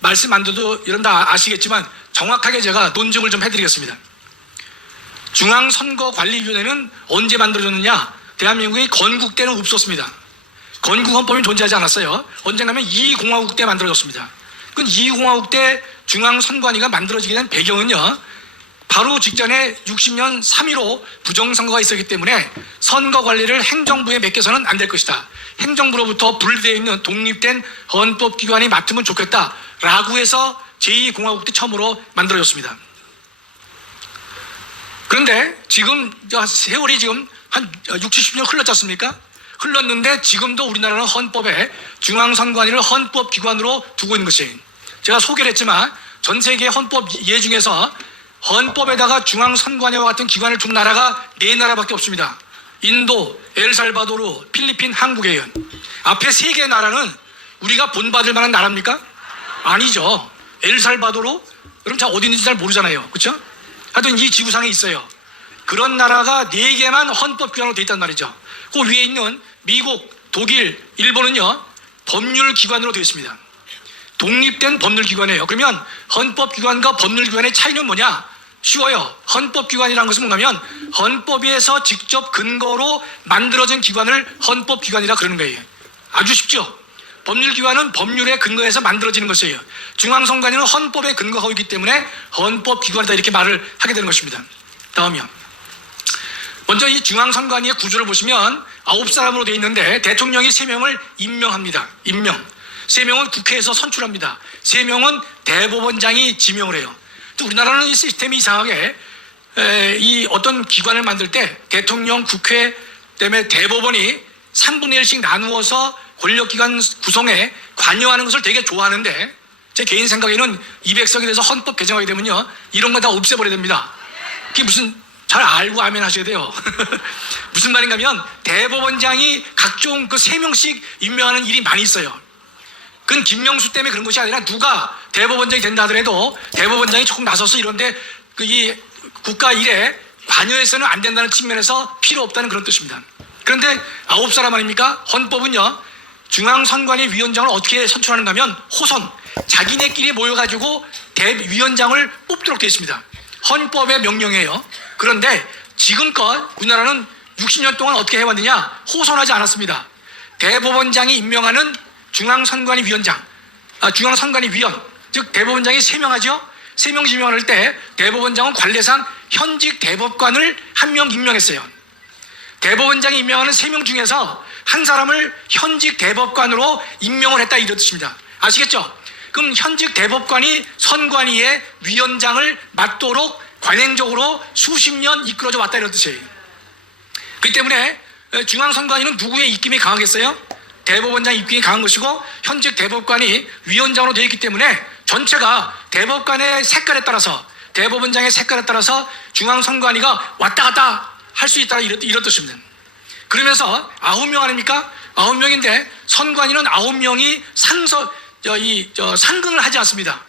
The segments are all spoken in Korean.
말씀 안 드려도 이런 다 아시겠지만 정확하게 제가 논증을 좀 해드리겠습니다. 중앙선거관리위원회는 언제 만들어졌느냐? 대한민국의 건국 때는 없었습니다. 건국헌법이 존재하지 않았어요. 언젠가면 이공화국 때 만들어졌습니다. 그 이공화국 때 중앙선관위가 만들어지게 된 배경은요, 바로 직전에 60년 3.15 부정선거가 있었기 때문에 선거관리를 행정부에 맡겨서는 안 될 것이다. 행정부로부터 분리되어 있는 독립된 헌법기관이 맡으면 좋겠다라고 해서 제2공화국 때 처음으로 만들어졌습니다. 그런데 지금 세월이 지금 한 60, 70년 흘렀지 않습니까? 흘렀는데 지금도 우리나라는 헌법에 중앙선관위를 헌법기관으로 두고 있는 것이, 제가 소개를 했지만 전 세계 헌법 예 중에서 헌법에다가 중앙선관위와 같은 기관을 둔 나라가 4나라밖에 없습니다. 인도, 엘살바도르, 필리핀, 한국이에요. 앞에 3개 나라는 우리가 본받을 만한 나라입니까? 아니죠. 엘살바도르? 그럼 자 어디 있는지 잘 모르잖아요. 그렇죠? 하여튼 이 지구상에 있어요. 그런 나라가 4개만 헌법기관으로 되어 있단 말이죠. 그 위에 있는 미국, 독일, 일본은요, 법률기관으로 되어 있습니다. 독립된 법률기관이에요. 그러면 헌법기관과 법률기관의 차이는 뭐냐? 쉬워요. 헌법기관이라는 것은 뭐냐면 헌법에서 직접 근거로 만들어진 기관을 헌법기관이라 그러는 거예요. 아주 쉽죠? 법률기관은 법률에 근거해서 만들어지는 것이에요. 중앙선관위는 헌법에 근거하고 있기 때문에 헌법기관이다 이렇게 말을 하게 되는 것입니다. 다음이요. 먼저 이 중앙선관위의 구조를 보시면 9사람으로 되어 있는데 대통령이 3명을 임명합니다. 임명. 3명은 국회에서 선출합니다. 3명은 대법원장이 지명을 해요. 또 우리나라는 이 시스템이 이상하게 이 어떤 기관을 만들 때 대통령, 국회, 그다음에 대법원이 3분의 1씩 나누어서 권력기관 구성에 관여하는 것을 되게 좋아하는데, 제 개인 생각에는 200석이 돼서 헌법 개정하게 되면요, 이런 거 다 없애버려야 됩니다. 그게 무슨, 잘 알고 아멘 하셔야 돼요. 무슨 말인가 하면 대법원장이 각종 그 3명씩 임명하는 일이 많이 있어요. 그건 김명수 때문에 그런 것이 아니라 누가 대법원장이 된다 하더라도 대법원장이 조금 나서서 이런데 이 국가 일에 관여해서는 안 된다는 측면에서 필요 없다는 그런 뜻입니다. 그런데 9사람 아닙니까? 헌법은요, 중앙선관위 위원장을 어떻게 선출하는가 하면 호선, 자기네끼리 모여가지고 대위원장을 뽑도록 되어 있습니다. 헌법의 명령이에요. 그런데 지금껏 우리나라는 60년 동안 어떻게 해왔느냐? 호선하지 않았습니다. 대법원장이 임명하는 중앙선관위 위원장, 중앙선관위 위원, 즉 대법원장이 3명 하죠? 3명 지명할 때 대법원장은 관례상 현직 대법관을 1명 임명했어요. 대법원장이 임명하는 3명 중에서 한 사람을 현직 대법관으로 임명을 했다 이런 뜻입니다. 아시겠죠? 그럼 현직 대법관이 선관위의 위원장을 맡도록 관행적으로 수십 년 이끌어져 왔다 이런 뜻이에요. 그렇기 때문에 중앙선관위는 누구의 입김이 강하겠어요? 대법원장 입김이 강한 것이고, 현직 대법관이 위원장으로 되어 있기 때문에 전체가 대법관의 색깔에 따라서, 대법원장의 색깔에 따라서 중앙선관위가 왔다 갔다 할 수 있다 이런 뜻입니다. 그러면서 9명 아닙니까? 9명인데 선관위는 9명이 상근을 하지 않습니다.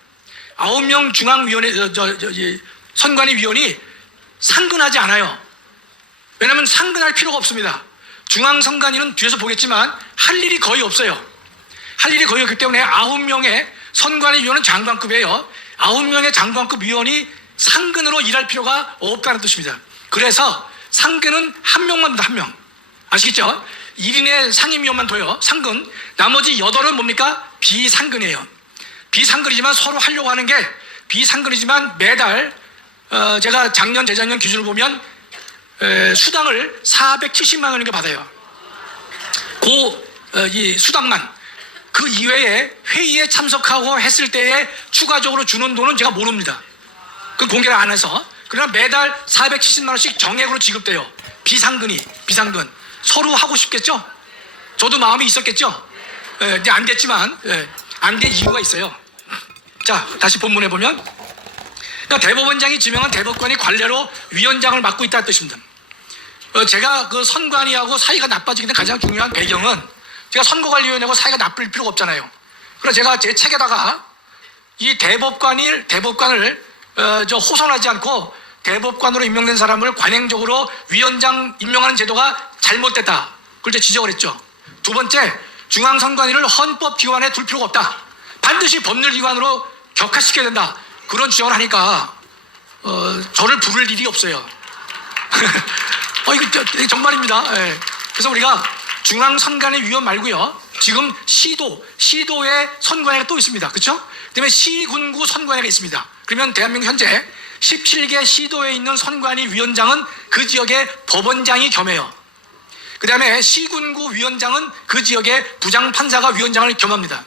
9명 중앙위원회 선관위 위원이 상근하지 않아요. 왜냐하면 상근할 필요가 없습니다. 중앙선관위는 뒤에서 보겠지만 할 일이 거의 없어요. 할 일이 거의 없기 때문에 9명의 선관위 위원은 장관급이에요. 9명의 장관급 위원이 상근으로 일할 필요가 없다는 뜻입니다. 그래서 상근은 1명만 더, 1명. 아시겠죠? 1인의 상임위원만 둬요. 상근. 나머지 8은 뭡니까? 비상근이에요. 비상근이지만 서로 하려고 하는 게 비상근이지만 매달 제가 작년, 재작년 기준을 보면 수당을 470만 원인가 받아요. 이 수당만. 그 이외에 회의에 참석하고 했을 때에 추가적으로 주는 돈은 제가 모릅니다. 그 공개를 안 해서. 그러나 매달 470만 원씩 정액으로 지급돼요. 비상근. 서로 하고 싶겠죠? 저도 마음이 있었겠죠? 근데 안 됐지만, 안 된 이유가 있어요. 자, 다시 본문에 보면, 그러니까 대법원장이 지명한 대법관이 관례로 위원장을 맡고 있다는 뜻입니다. 제가 그 선관위하고 사이가 나빠지기 된 가장 중요한 배경은, 제가 선거관리위원회하고 사이가 나쁠 필요가 없잖아요. 그래서 제가 제 책에다가 이 대법관을 호선하지 않고 대법관으로 임명된 사람을 관행적으로 위원장 임명하는 제도가 잘못됐다. 그걸 지적을 했죠. 두 번째, 중앙선관위를 헌법기관에 둘 필요가 없다. 반드시 법률기관으로 격화시켜야 된다. 그런 주장을 하니까 저를 부를 일이 없어요. 이거 정말입니다. 예. 그래서 우리가 중앙선관위 위원 말고요. 지금 시도의 선관위가 또 있습니다. 그렇죠? 그다음에 시군구 선관위가 있습니다. 그러면 대한민국 현재 17개 시도에 있는 선관위 위원장은 그 지역의 법원장이 겸해요. 그 다음에 시군구 위원장은 그 지역의 부장판사가 위원장을 겸합니다.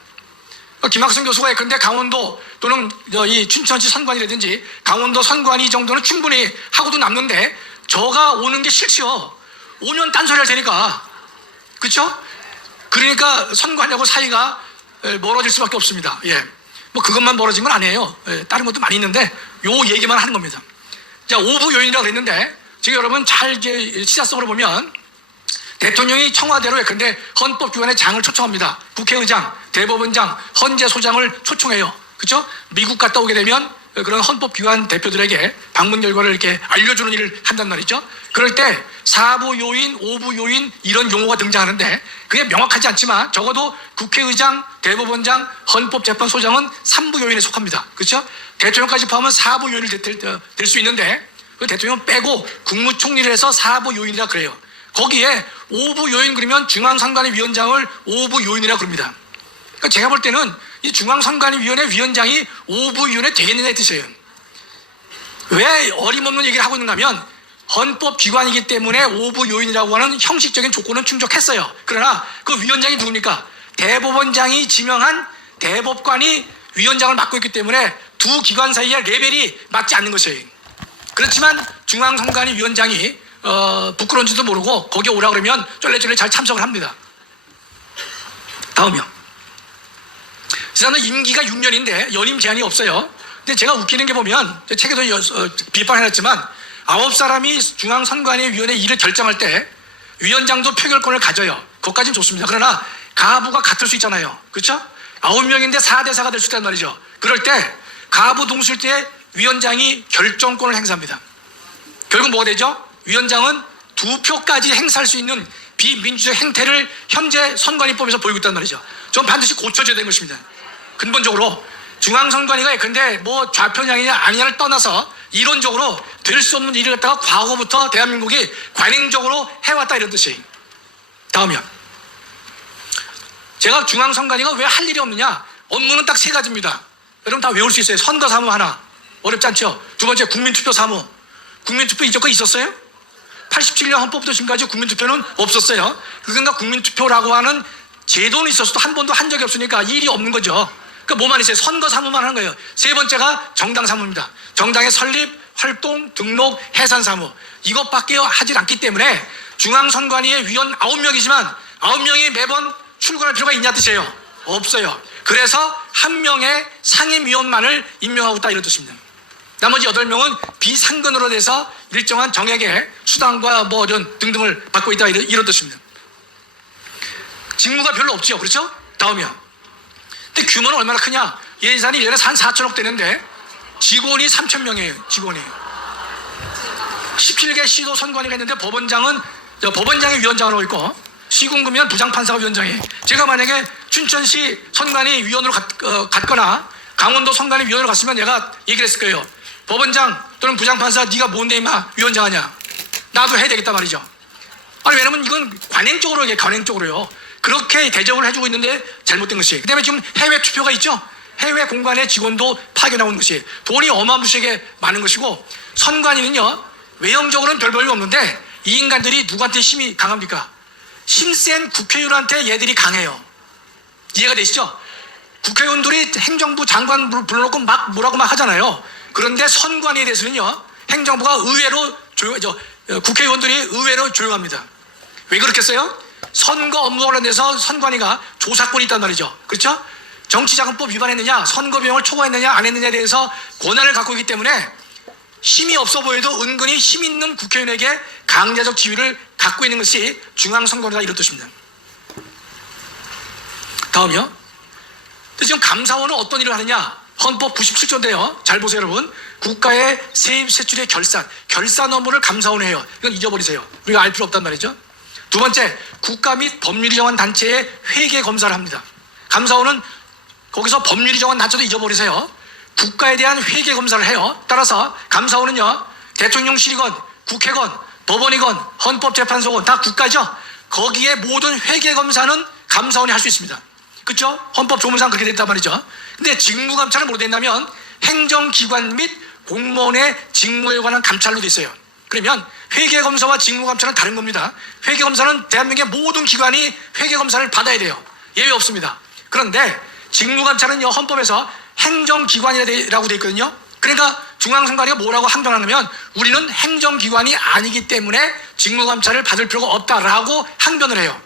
김학성 교수가 예컨대 강원도 또는 이 춘천시 선관위라든지 강원도 선관위 정도는 충분히 하고도 남는데 저가 오는 게 싫죠. 오면 딴소리 할 테니까. 그렇죠? 그러니까 선관위하고 사이가 멀어질 수밖에 없습니다. 예. 뭐 그것만 멀어진 건 아니에요. 예. 다른 것도 많이 있는데 요 얘기만 하는 겁니다. 자, 오부 요인이라고 그랬는데 지금 여러분 잘 이제 시사성으로 보면 대통령이 청와대로 예컨대 헌법기관의 장을 초청합니다. 국회의장, 대법원장, 헌재소장을 초청해요. 그렇죠? 미국 갔다 오게 되면 그런 헌법기관 대표들에게 방문 결과를 이렇게 알려주는 일을 한단 말이죠. 그럴 때 4부 요인, 5부 요인 이런 용어가 등장하는데 그게 명확하지 않지만 적어도 국회의장, 대법원장, 헌법재판소장은 3부 요인에 속합니다. 그렇죠? 대통령까지 포함하면 4부 요인이 될 수 있는데 그 대통령 빼고 국무총리를 해서 4부 요인이라 그래요. 거기에 5부 요인 그러면 중앙선관위 위원장을 5부 요인이라 그럽니다. 그러니까 제가 볼 때는 이 중앙선관위위원회 위원장이 5부 위원회 되겠느냐의 뜻이에요. 왜 어림없는 얘기를 하고 있는가 하면 헌법기관이기 때문에 5부 요인이라고 하는 형식적인 조건은 충족했어요. 그러나 그 위원장이 누굽니까? 대법원장이 지명한 대법관이 위원장을 맡고 있기 때문에 두 기관 사이의 레벨이 맞지 않는 것이에요. 그렇지만 중앙선관위 위원장이 부끄러운지도 모르고 거기에 오라 그러면 쫄래쫄래 잘 참석을 합니다. 다음이요. 이 사람은 임기가 6년인데 연임 제한이 없어요. 근데 제가 웃기는 게 보면 책에도 비판해놨지만 9사람이 중앙선관위위원회 일을 결정할 때 위원장도 표결권을 가져요. 그것까지는 좋습니다. 그러나 가부가 같을 수 있잖아요. 그렇죠? 9명인데 4대4가 될 수 있단 말이죠. 그럴 때 가부 동실때 위원장이 결정권을 행사합니다. 결국 뭐가 되죠? 위원장은 2표까지 행사할 수 있는 비민주적 행태를 현재 선관위법에서 보이고 있단 말이죠. 전 반드시 고쳐줘야 되는 것입니다. 근본적으로 중앙선관위가 예컨대 뭐 좌편향이냐 아니냐를 떠나서 이론적으로 될 수 없는 일을 갖다가 과거부터 대한민국이 관행적으로 해왔다 이런 뜻이에요. 다음이요. 제가 중앙선관위가 왜 할 일이 없느냐? 업무는 딱 3가지입니다. 여러분 다 외울 수 있어요. 선거사무 하나. 어렵지 않죠? 두 번째 국민투표 사무. 국민투표 이전까지 있었어요? 87년 헌법부터 지금까지 국민투표는 없었어요. 그러니까 국민투표라고 하는 제도는 있었어도 한 번도 한 적이 없으니까 일이 없는 거죠. 그러니까 뭐만 있어요? 선거 사무만 하는 거예요. 3번째가 정당 사무입니다. 정당의 설립, 활동, 등록, 해산 사무. 이것밖에 하질 않기 때문에 중앙선관위의 위원 9명이지만 9명이 매번 출근할 필요가 있냐 뜻이에요. 없어요. 그래서 1명의 상임위원만을 임명하고 있다 이런 뜻입니다. 나머지 8명은 비상근으로 돼서 일정한 정액의 수당과 뭐 이런 등등을 받고 있다 이런 뜻입니다. 직무가 별로 없죠. 그렇죠? 다음이요. 근데 규모는 얼마나 크냐? 예산이 1년에 한 4천억 되는데 직원이 3,000명이에요. 직원이. 17개 시도 선관위가 있는데 법원장이 위원장으로 있고 시군구면 부장판사가 위원장이에요. 제가 만약에 춘천시 선관위 위원으로 갔거나 강원도 선관위 위원으로 갔으면 내가 얘기를 했을 거예요. 법원장 또는 부장판사 네가 뭔데 임마 위원장 하냐? 나도 해야 되겠단 말이죠. 아니 왜냐면 이건 관행적으로요. 그렇게 대접을 해주고 있는데 잘못된 것이. 그 다음에 지금 해외 투표가 있죠. 해외 공간에 직원도 파견하고 것이 돈이 어마무시하게 많은 것이고 선관위는요 외형적으로는 별 볼일 없는데 이 인간들이 누구한테 힘이 강합니까? 힘센 국회의원한테 얘들이 강해요. 이해가 되시죠? 국회의원들이 행정부 장관 불러놓고 막 뭐라고 막 하잖아요. 그런데 선관위에 대해서는요 행정부가 의외로 국회의원들이 의외로 조용합니다. 왜 그렇겠어요? 선거 업무 관련돼서 선관위가 조사권이 있단 말이죠. 그렇죠? 정치자금법 위반했느냐, 선거 비용을 초과했느냐 안 했느냐에 대해서 권한을 갖고 있기 때문에 힘이 없어 보여도 은근히 힘 있는 국회의원에게 강제적 지위를 갖고 있는 것이 중앙선관위다 이런 뜻입니다. 다음이요. 지금 감사원은 어떤 일을 하느냐? 헌법 97조인데요. 잘 보세요 여러분. 국가의 세입 세출의 결산 업무를 감사원이 해요. 이건 잊어버리세요. 우리가 알 필요 없단 말이죠. 두 번째, 국가 및 법률이 정한 단체의 회계 검사를 합니다. 감사원은 거기서 법률이 정한 단서도 잊어버리세요. 국가에 대한 회계 검사를 해요. 따라서 감사원은요, 대통령실이건 국회건 법원이건 헌법재판소건 다 국가죠. 거기에 모든 회계 검사는 감사원이 할 수 있습니다. 그렇죠? 헌법 조문상 그렇게 됐단 말이죠. 근데 직무감찰은 뭐로 된다면 행정기관 및 공무원의 직무에 관한 감찰로 돼 있어요. 그러면 회계검사와 직무감찰은 다른 겁니다. 회계검사는 대한민국의 모든 기관이 회계검사를 받아야 돼요. 예외 없습니다. 그런데 직무감찰은요, 헌법에서 행정기관이라고 돼 있거든요. 그러니까 중앙선관위가 뭐라고 항변하냐면 우리는 행정기관이 아니기 때문에 직무감찰을 받을 필요가 없다라고 항변을 해요.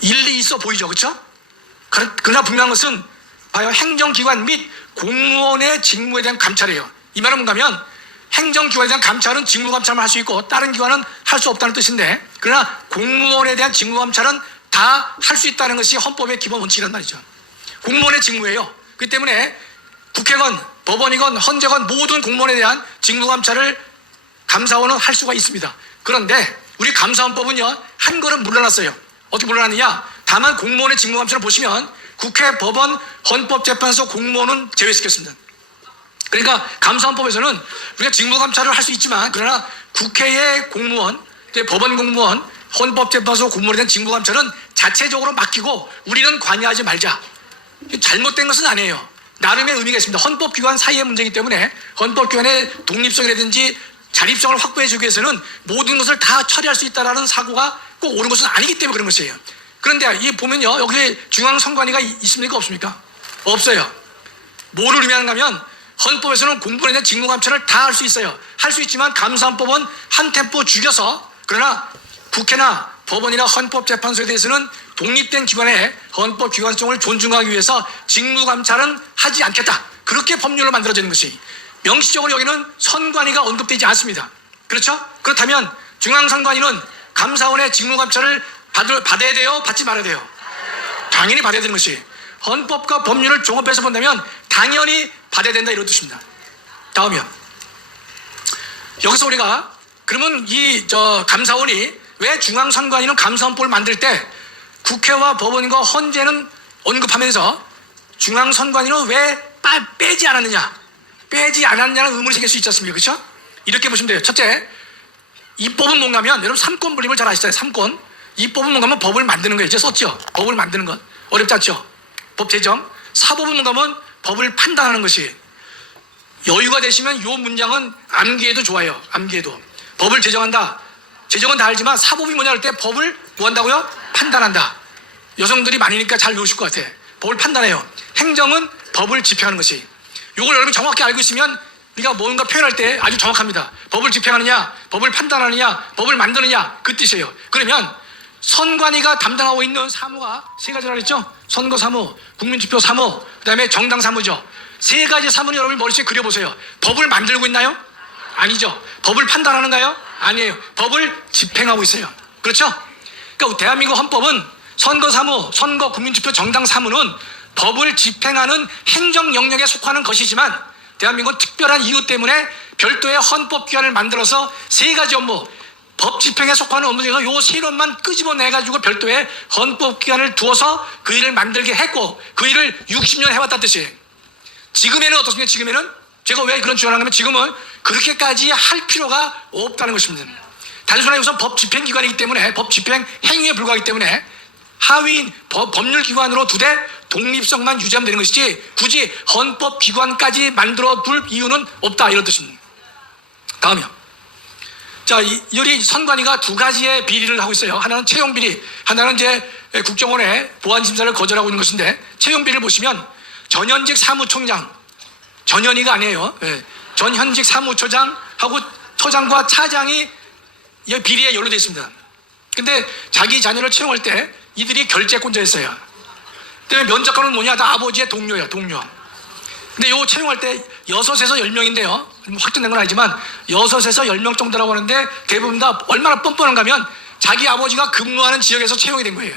일리 있어 보이죠, 그렇죠? 그러나 분명한 것은 봐요, 행정기관 및 공무원의 직무에 대한 감찰이에요. 이 말은 뭔가 하면 행정기관에 대한 감찰은 직무감찰만 할 수 있고 다른 기관은 할 수 없다는 뜻인데, 그러나 공무원에 대한 직무감찰은 다 할 수 있다는 것이 헌법의 기본 원칙이란 말이죠. 공무원의 직무예요. 그렇기 때문에 국회건 법원이건 헌재건 모든 공무원에 대한 직무감찰을 감사원은 할 수가 있습니다. 그런데 우리 감사원법은요, 한 걸음 물러났어요. 어떻게 물러났느냐? 다만 공무원의 직무감찰을 보시면 국회, 법원, 헌법재판소 공무원은 제외시켰습니다. 그러니까 감사원법에서는 우리가 직무감찰을 할 수 있지만, 그러나 국회의 공무원, 법원 공무원, 헌법재판소 공무원에 대한 직무감찰은 자체적으로 맡기고 우리는 관여하지 말자. 잘못된 것은 아니에요. 나름의 의미가 있습니다. 헌법기관 사이의 문제이기 때문에 헌법기관의 독립성이라든지 자립성을 확보해주기 위해서는 모든 것을 다 처리할 수 있다는 사고가 꼭 옳은 것은 아니기 때문에 그런 것이에요. 그런데 이 보면요, 여기 중앙선관위가 있습니까 없습니까? 없어요. 뭐를 의미하는가 하면 헌법에서는 공무원에 대한 직무감찰을 다 할 수 있어요. 할 수 있지만 감사원법은 한 템포 죽여서, 그러나 국회나 법원이나 헌법재판소에 대해서는 독립된 기관의 헌법기관성을 존중하기 위해서 직무감찰은 하지 않겠다. 그렇게 법률로 만들어지는 것이, 명시적으로 여기는 선관위가 언급되지 않습니다. 그렇죠? 그렇다면 중앙선관위는 감사원의 직무감찰을 받아야 돼요? 받지 말아야 돼요? 당연히 받아야 되는 것이, 헌법과 법률을 종합해서 본다면 당연히 받아야 된다, 이런 뜻입니다. 다음이요. 여기서 우리가 그러면 감사원이 왜 중앙선관위는 감사원법을 만들 때 국회와 법원과 헌재는 언급하면서 중앙선관위는 왜 빼지 않았느냐, 빼지 않았냐는 의문이 생길 수 있지 않습니까? 그렇죠? 이렇게 보시면 돼요. 첫째, 입법은 뭔가 하면, 여러분 삼권 분립을 잘 아시잖아요. 삼권. 입법은 뭔가 하면 법을 만드는 거예요. 이제 썼죠? 법을 만드는 것. 어렵지 않죠? 법 제정. 사법은 뭔가 하면 법을 판단하는 것이. 여유가 되시면 이 문장은 암기해도 좋아요. 암기해도. 법을 제정한다. 제정은 다 알지만 사법이 뭐냐 할 때 법을 뭐 한다고요? 판단한다. 여성들이 많으니까 잘 외우실 것 같아. 법을 판단해요. 행정은 법을 집행하는 것이. 이걸 여러분 정확히 알고 있으면 우리가 뭔가 표현할 때 아주 정확합니다. 법을 집행하느냐, 법을 판단하느냐, 법을 만드느냐, 그 뜻이에요. 그러면 선관위가 담당하고 있는 사무가 세 가지라고 했죠? 선거 사무, 국민투표 사무, 그 다음에 정당 사무죠. 세 가지 사무는 여러분 머릿속에 그려보세요. 법을 만들고 있나요? 아니죠. 법을 판단하는가요? 아니에요. 법을 집행하고 있어요. 그렇죠? 그러니까 대한민국 헌법은 선거 사무, 선거, 국민투표, 정당 사무는 법을 집행하는 행정 영역에 속하는 것이지만, 대한민국은 특별한 이유 때문에 별도의 헌법기관을 만들어서 세 가지 업무, 법 집행에 속하는 업무 중에서 요 세 것만 끄집어내가지고 별도의 헌법기관을 두어서 그 일을 만들게 했고, 그 일을 60년 해왔다는 뜻이에요. 지금에는 어떻습니까? 지금에는 제가 왜 그런 주장을 하냐면, 지금은 그렇게까지 할 필요가 없다는 것입니다. 단순하게 우선 법 집행기관이기 때문에, 법 집행 행위에 불과하기 때문에 하위인 법률기관으로 두되 독립성만 유지하면 되는 것이지 굳이 헌법기관까지 만들어 둘 이유는 없다, 이런 뜻입니다. 다음이요. 자, 이 선관위가 두 가지의 비리를 하고 있어요. 하나는 채용비리, 하나는 이제 국정원의 보안심사를 거절하고 있는 것인데, 채용비리를 보시면 전현직 사무총장, 전현희가 아니에요. 전현직 사무처장하고 처장과 차장이 이 비리에 연루되어 있습니다. 근데 자기 자녀를 채용할 때 이들이 결재권자였어요. 때문에 면접관은 뭐냐? 다 아버지의 동료예요, 동료. 근데 요 채용할 때 6에서 10명인데요. 확정된 건 아니지만 6에서 10명 정도라고 하는데, 대부분 다 얼마나 뻔뻔한가 하면 자기 아버지가 근무하는 지역에서 채용이 된 거예요.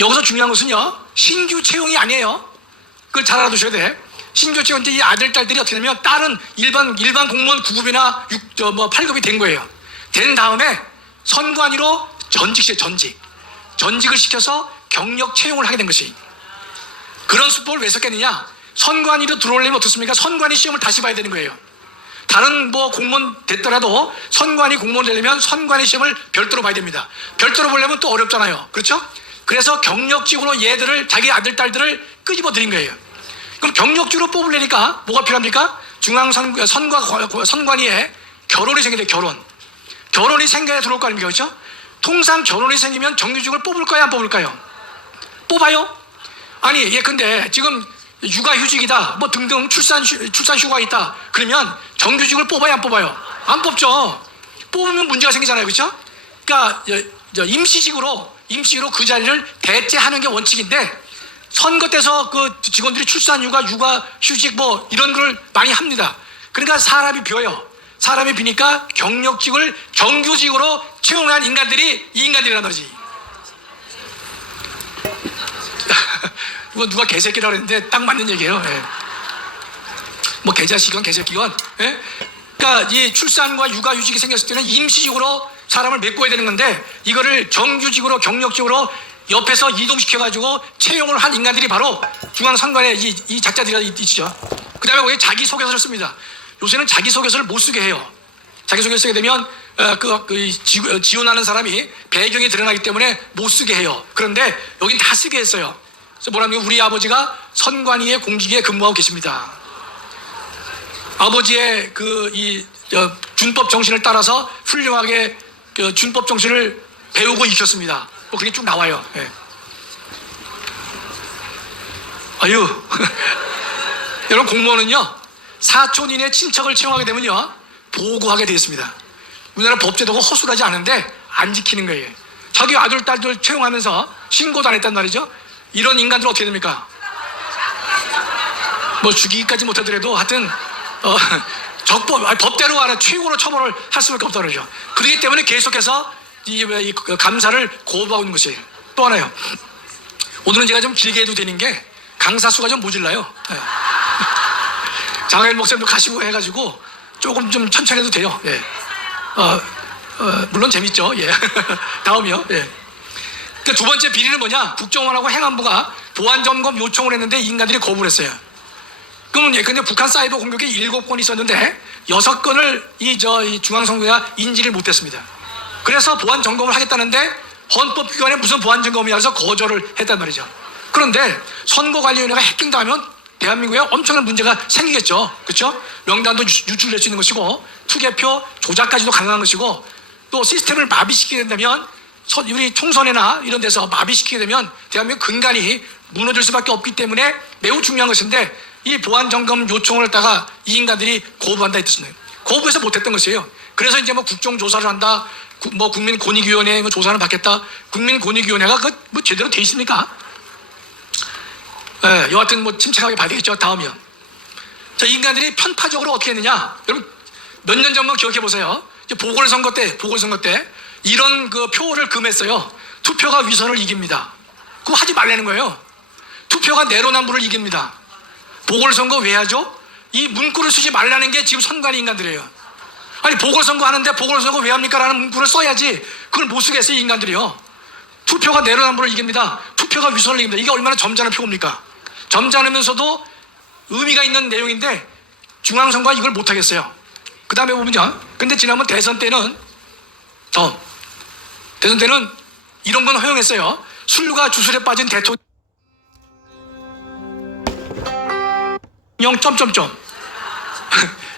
여기서 중요한 것은요, 신규 채용이 아니에요. 그걸 잘 알아두셔야 돼. 신규 채용 때 이 아들, 딸들이 어떻게 되냐면 딸은 일반 공무원 9급이나 8급이 된 거예요. 된 다음에 선관위로 전직을 시켜서 경력 채용을 하게 된 것이. 그런 수법을 왜 썼겠느냐? 선관위로 들어오려면 어떻습니까? 선관위 시험을 다시 봐야 되는 거예요. 다른 뭐 공무원 됐더라도 선관위 공무원 되려면 선관위 시험을 별도로 봐야 됩니다. 별도로 보려면 또 어렵잖아요. 그렇죠? 그래서 경력직으로 얘들을, 자기 아들, 딸들을 끄집어 드린 거예요. 그럼 경력직으로 뽑으려니까 뭐가 필요합니까? 선관위에 결혼이 생겨야 돼요. 결혼이 생겨야 들어올 거 아닙니까? 그렇죠? 통상 결혼이 생기면 정규직을 뽑을까요? 안 뽑을까요? 뽑아요? 아니, 근데 지금 육아휴직이다, 뭐 등등 출산휴가 있다. 그러면 정규직을 뽑아야 안 뽑아요? 안 뽑죠. 뽑으면 문제가 생기잖아요. 그렇죠? 그러니까 임시직으로 그 자리를 대체하는 게 원칙인데, 선거 때서 그 직원들이 출산휴가, 육아휴직 뭐 이런 걸 많이 합니다. 그러니까 사람이 비어요. 사람이 비니까 경력직을 정규직으로 채용한 인간들이 이 인간들이란 말이지. 이거 누가 개새끼라고 그랬는데 딱 맞는 얘기예요. 예. 뭐 개자식이건 개새끼건. 예? 그러니까 이 출산과 육아휴직이 생겼을 때는 임시직으로 사람을 메꿔야 되는 건데, 이거를 정규직으로 경력직으로 옆에서 이동시켜가지고 채용을 한 인간들이 바로 중앙선관위에 이 작자들이 있죠. 그 다음에 거기 자기소개서를 씁니다. 요새는 자기소개서를 못 쓰게 해요. 자기소개서 쓰게 되면 지원하는 사람이 배경이 드러나기 때문에 못 쓰게 해요. 그런데 여긴 다 쓰게 했어요. 그래서 뭐라면 우리 아버지가 선관위의 공직에 근무하고 계십니다. 아버지의 준법 정신을 따라서 훌륭하게 준법 정신을 배우고 익혔습니다. 뭐 그게 쭉 나와요. 예. 아유. 여러분, 공무원은요, 사촌 이내 친척을 채용하게 되면요, 보고하게 되어 있습니다. 우리나라 법제도가 허술하지 않은데 안 지키는 거예요. 자기 아들, 딸들 채용하면서 신고도 안 했단 말이죠. 이런 인간들은 어떻게 됩니까? 뭐 죽이기까지 못하더라도 하여튼 법대로 알아 최고로 처벌을 할 수밖에 없다는 거죠. 그렇기 때문에 계속해서 이 감사를 고부하고 있는 것이에요. 또 하나요. 오늘은 제가 좀 길게 해도 되는 게 강사 수가 좀 모질라요. 네. 장하일 목사님도 가시고 해가지고 조금 좀 천천히 해도 돼요. 예. 물론 재밌죠. 예. 다음이요. 예. 그 두 번째 비리는 뭐냐? 국정원하고 행안부가 보안 점검 요청을 했는데 인간들이 거부를 했어요. 그러면 근데 북한 사이버 공격이 7건 있었는데 6건을 이 중앙선관위가 인지를 못했습니다. 그래서 보안 점검을 하겠다는데 헌법기관에 무슨 보안 점검이야 해서 거절을 했단 말이죠. 그런데 선거관리위원회가 해킹당하면 대한민국에 엄청난 문제가 생기겠죠. 그렇죠? 명단도 유출될 수 있는 것이고 투개표 조작까지도 가능한 것이고, 또 시스템을 마비시키게 된다면 우리 총선이나 이런 데서 마비시키게 되면 대한민국 근간이 무너질 수밖에 없기 때문에 매우 중요한 것인데, 이 보안 점검 요청을 했다가 이 인간들이 거부한다 했습니다. 거부해서 못했던 것이에요. 그래서 이제 뭐 국정조사를 한다, 뭐 국민권익위원회 뭐 조사를 받겠다. 국민권익위원회가 뭐 제대로 돼 있습니까? 예, 여하튼 뭐 침착하게 봐야 되겠죠. 다음이요. 자, 인간들이 편파적으로 어떻게 했느냐? 여러분, 몇 년 전만 기억해 보세요. 이제 보궐선거 때 이런 그 표를 금했어요. 투표가 위선을 이깁니다. 그거 하지 말라는 거예요. 투표가 내로남불을 이깁니다. 보궐선거 왜 하죠? 이 문구를 쓰지 말라는 게 지금 선관위 인간들이에요. 아니, 보궐선거 하는데 보궐선거 왜 합니까? 라는 문구를 써야지. 그걸 못 쓰겠어요, 이 인간들이요. 투표가 내로남불을 이깁니다. 투표가 위선을 이깁니다. 이게 얼마나 점잖은 표입니까? 점잖으면서도 의미가 있는 내용인데 중앙선거가 이걸 못하겠어요. 그 다음에 보면요. 근데 지난번 대선 때는 이런 건 허용했어요. 술과 주술에 빠진 대통령 점점점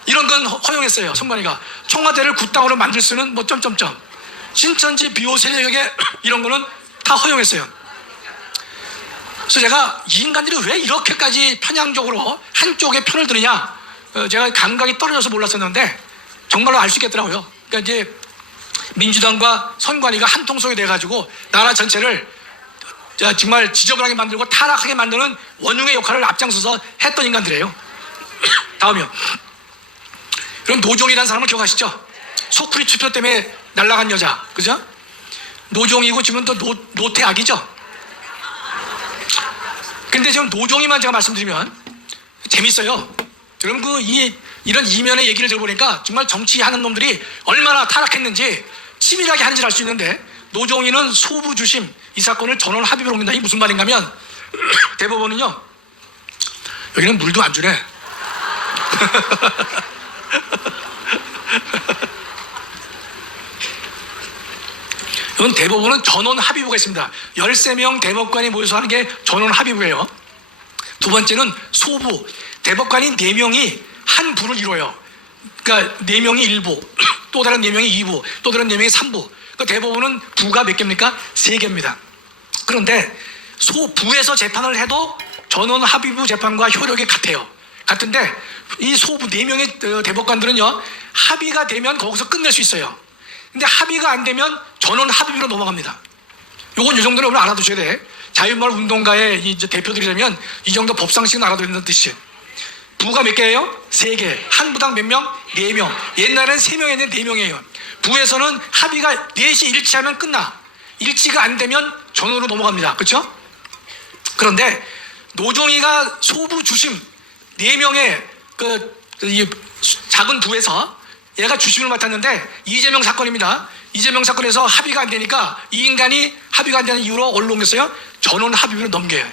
이런 건 허용했어요. 선관위가. 청와대를 굿당으로 만들 수는 뭐 점점점. 신천지 비호 세력에 이런 거는 다 허용했어요. 그래서 제가 이 인간들이 왜 이렇게까지 편향적으로 한쪽에 편을 드느냐, 제가 감각이 떨어져서 몰랐었는데 정말로 알 수 있겠더라고요. 그러니까 이제 민주당과 선관위가 한 통속이 돼가지고 나라 전체를 정말 지저분하게 만들고 타락하게 만드는 원흉의 역할을 앞장서서 했던 인간들이에요. 다음이요. 그럼 노종이라는 사람을 기억하시죠? 소쿠리 투표 때문에 날아간 여자, 그죠? 노종이고 지금 또 노태악이죠? 근데 지금 노종이만 제가 말씀드리면 재밌어요. 여러분, 이런 이면의 얘기를 들어보니까 정말 정치하는 놈들이 얼마나 타락했는지 치밀하게 한지를 알 수 있는데, 노종이는 소부주심 이 사건을 전원 합의로 옮긴다. 이게 무슨 말인가 하면 대법원은요, 여기는 물도 안 주네. 이건 대법원은 전원 합의부가 있습니다. 13명 대법관이 모여서 하는 게 전원 합의부예요. 두 번째는 소부. 대법관이 4명이 한 부를 이루어요. 그러니까 4명이 1부, 또 다른 4명이 2부, 또 다른 4명이 3부. 그러니까 대법원은 부가 몇 개입니까? 3개입니다. 그런데 소부에서 재판을 해도 전원 합의부 재판과 효력이 같아요. 같은데 이 소부 4명의 대법관들은요, 합의가 되면 거기서 끝낼 수 있어요. 근데 합의가 안 되면 전원 합의부로 넘어갑니다. 요건 이 정도는 오늘 알아두셔야 돼. 자유마을 운동가의 이제 대표들이라면 이 정도 법상식은 알아둬야 된다는 뜻이에요. 부가 몇 개예요? 3개. 한 부당 몇 명? 4명. 옛날엔 3명이었는데 4명이에요. 부에서는 합의가 4시 일치하면 끝나. 일치가 안 되면 전원으로 넘어갑니다. 그렇죠? 그런데 노종이가 소부 주심 4명의 이 작은 부에서 얘가 주심을 맡았는데 이재명 사건입니다. 이재명 사건에서 합의가 안 되니까 이 인간이 합의가 안 되는 이유로 어디로 옮겼어요? 전원 합의부로 넘겨요.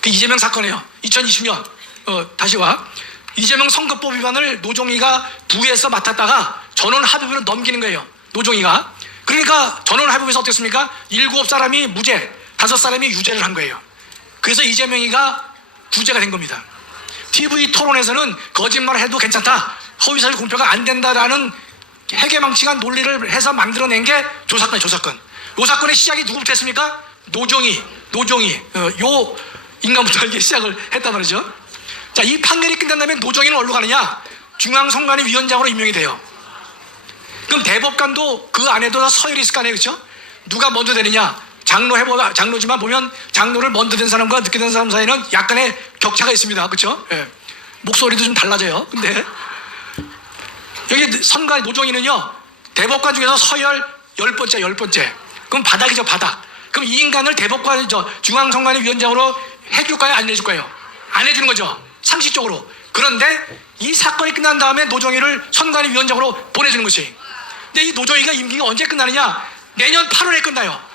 그 이재명 사건이에요. 2020년 다시 와. 이재명 선거법 위반을 노종이가 부에서 맡았다가 전원 합의부로 넘기는 거예요. 노종이가. 그러니까 전원 합의부에서 어땠습니까? 7사람이 무죄, 5사람이 유죄를 한 거예요. 그래서 이재명이가 구제가 된 겁니다. TV 토론에서는 거짓말을 해도 괜찮다, 허위사실 공표가 안 된다라는 해괴망측한 논리를 해서 만들어낸 게 조사건이에요. 조사건. 요 사건의 시작이 누구부터 했습니까? 노종이 요 인간부터 이게 시작을 했단 말이죠. 자, 이 판결이 끝난 다음에 노종이는 어디로 가느냐? 중앙선관위 위원장으로 임명이 돼요. 그럼 대법관도 그 안에도 다 서열이 있을 거 아니에요. 그렇죠? 누가 먼저 되느냐? 장로지만 보면 장로를 먼저 된 사람과 늦게 된 사람 사이는 약간의 격차가 있습니다. 그렇죠? 예. 목소리도 좀 달라져요. 근데 여기 선관 노종이는요, 대법관 중에서 서열 10번째. 그럼 바닥이죠, 바닥. 그럼 이 인간을 대법관, 중앙선관위 위원장으로 해줄까요? 안 해줄까요? 안 해주는 거죠, 상식적으로. 그런데 이 사건이 끝난 다음에 노종이를 선관위 위원장으로 보내주는 것이. 근데 이 노종이가 임기가 언제 끝나느냐? 내년 8월에 끝나요.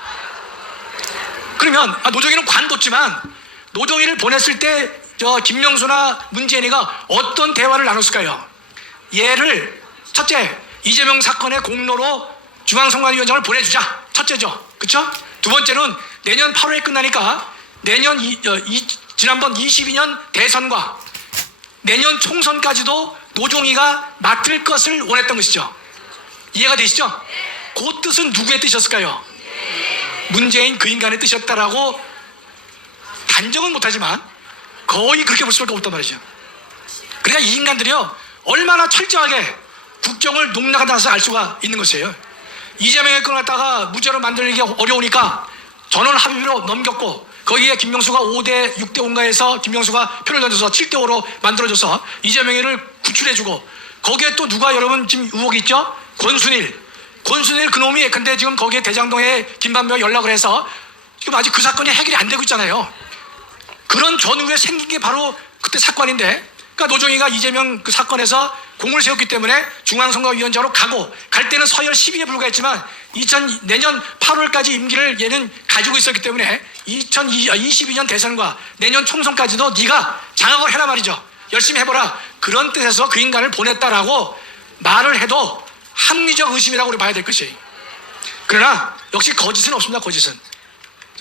그러면 노종이는 관뒀지만 노종이를 보냈을 때 김명수나 문재인이가 어떤 대화를 나눴을까요? 얘를 첫째, 이재명 사건의 공로로 중앙선관위원장을 보내주자. 첫째죠. 그렇죠? 두 번째는 내년 8월에 끝나니까 지난번 22년 대선과 내년 총선까지도 노종이가 맡을 것을 원했던 것이죠. 이해가 되시죠? 그 뜻은 누구의 뜻이었을까요? 문재인 그 인간의 뜻이었다라고 단정은 못하지만 거의 그렇게 볼 수밖에 없단 말이죠. 그러니까 이 인간들이요, 얼마나 철저하게 국정을 농락하다서 알 수가 있는 것이에요. 이재명의 건을 갖다가 무죄로 만들기 어려우니까 전원 합의로 넘겼고, 거기에 김명수가 5대 6대 5인가에서 김명수가 표를 던져서 7대 5로 만들어줘서 이재명이를 구출해주고, 거기에 또 누가 여러분 지금 의혹이 있죠? 권순일 그놈이. 근데 지금 거기에 대장동에 김반배가 연락을 해서 지금 아직 그 사건이 해결이 안 되고 있잖아요. 그런 전후에 생긴 게 바로 그때 사건인데, 그러니까 노종이가 이재명 그 사건에서 공을 세웠기 때문에 중앙선거위원장으로 가고, 갈 때는 서열 12에 불과했지만 내년 8월까지 임기를 얘는 가지고 있었기 때문에 2022년 대선과 내년 총선까지도 네가 장악을 해라 말이죠. 열심히 해보라. 그런 뜻에서 그 인간을 보냈다라고 말을 해도 합리적 의심이라고 우리 봐야 될 것이에요. 그러나 역시 거짓은 없습니다. 거짓은.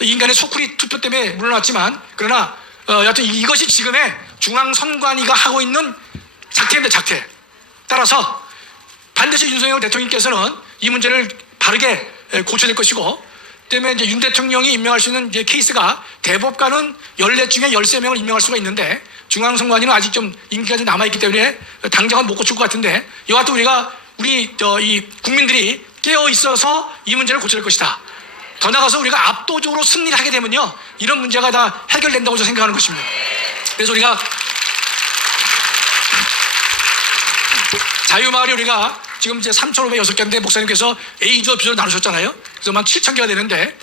인간의 소쿠리 투표 때문에 물러났지만, 그러나 여하튼 이것이 지금의 중앙선관위가 하고 있는 작태입니다. 작태. 따라서 반드시 윤석열 대통령께서는 이 문제를 바르게 고쳐야 될 것이고, 때문에 이제 윤 대통령이 임명할 수 있는 이제 케이스가, 대법관은 14 중에 13명을 임명할 수가 있는데 중앙선관위는 아직 좀 임기가 좀 남아있기 때문에 당장은 못 고칠 것 같은데, 여하튼 우리 이 국민들이 깨어 있어서 이 문제를 고쳐야 할 것이다. 더 나아가서 우리가 압도적으로 승리를 하게 되면요, 이런 문제가 다 해결된다고 저는 생각하는 것입니다. 그래서 우리가 자유마을이 우리가 지금 이제 3,506개인데 목사님께서 A조, B조 나누셨잖아요. 그래서 한 7,000개가 되는데,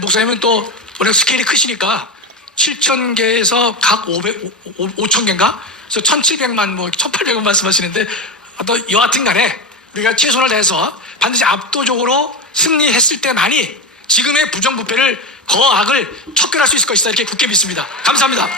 목사님은 또 워낙 스케일이 크시니까 7,000개에서 각 5,000개인가? 그래서 1,700만, 1,800만 말씀하시는데, 여하튼 간에 우리가 최선을 다해서 반드시 압도적으로 승리했을 때만이 지금의 부정부패를, 거악을 척결할 수 있을 것이다. 이렇게 굳게 믿습니다. 감사합니다.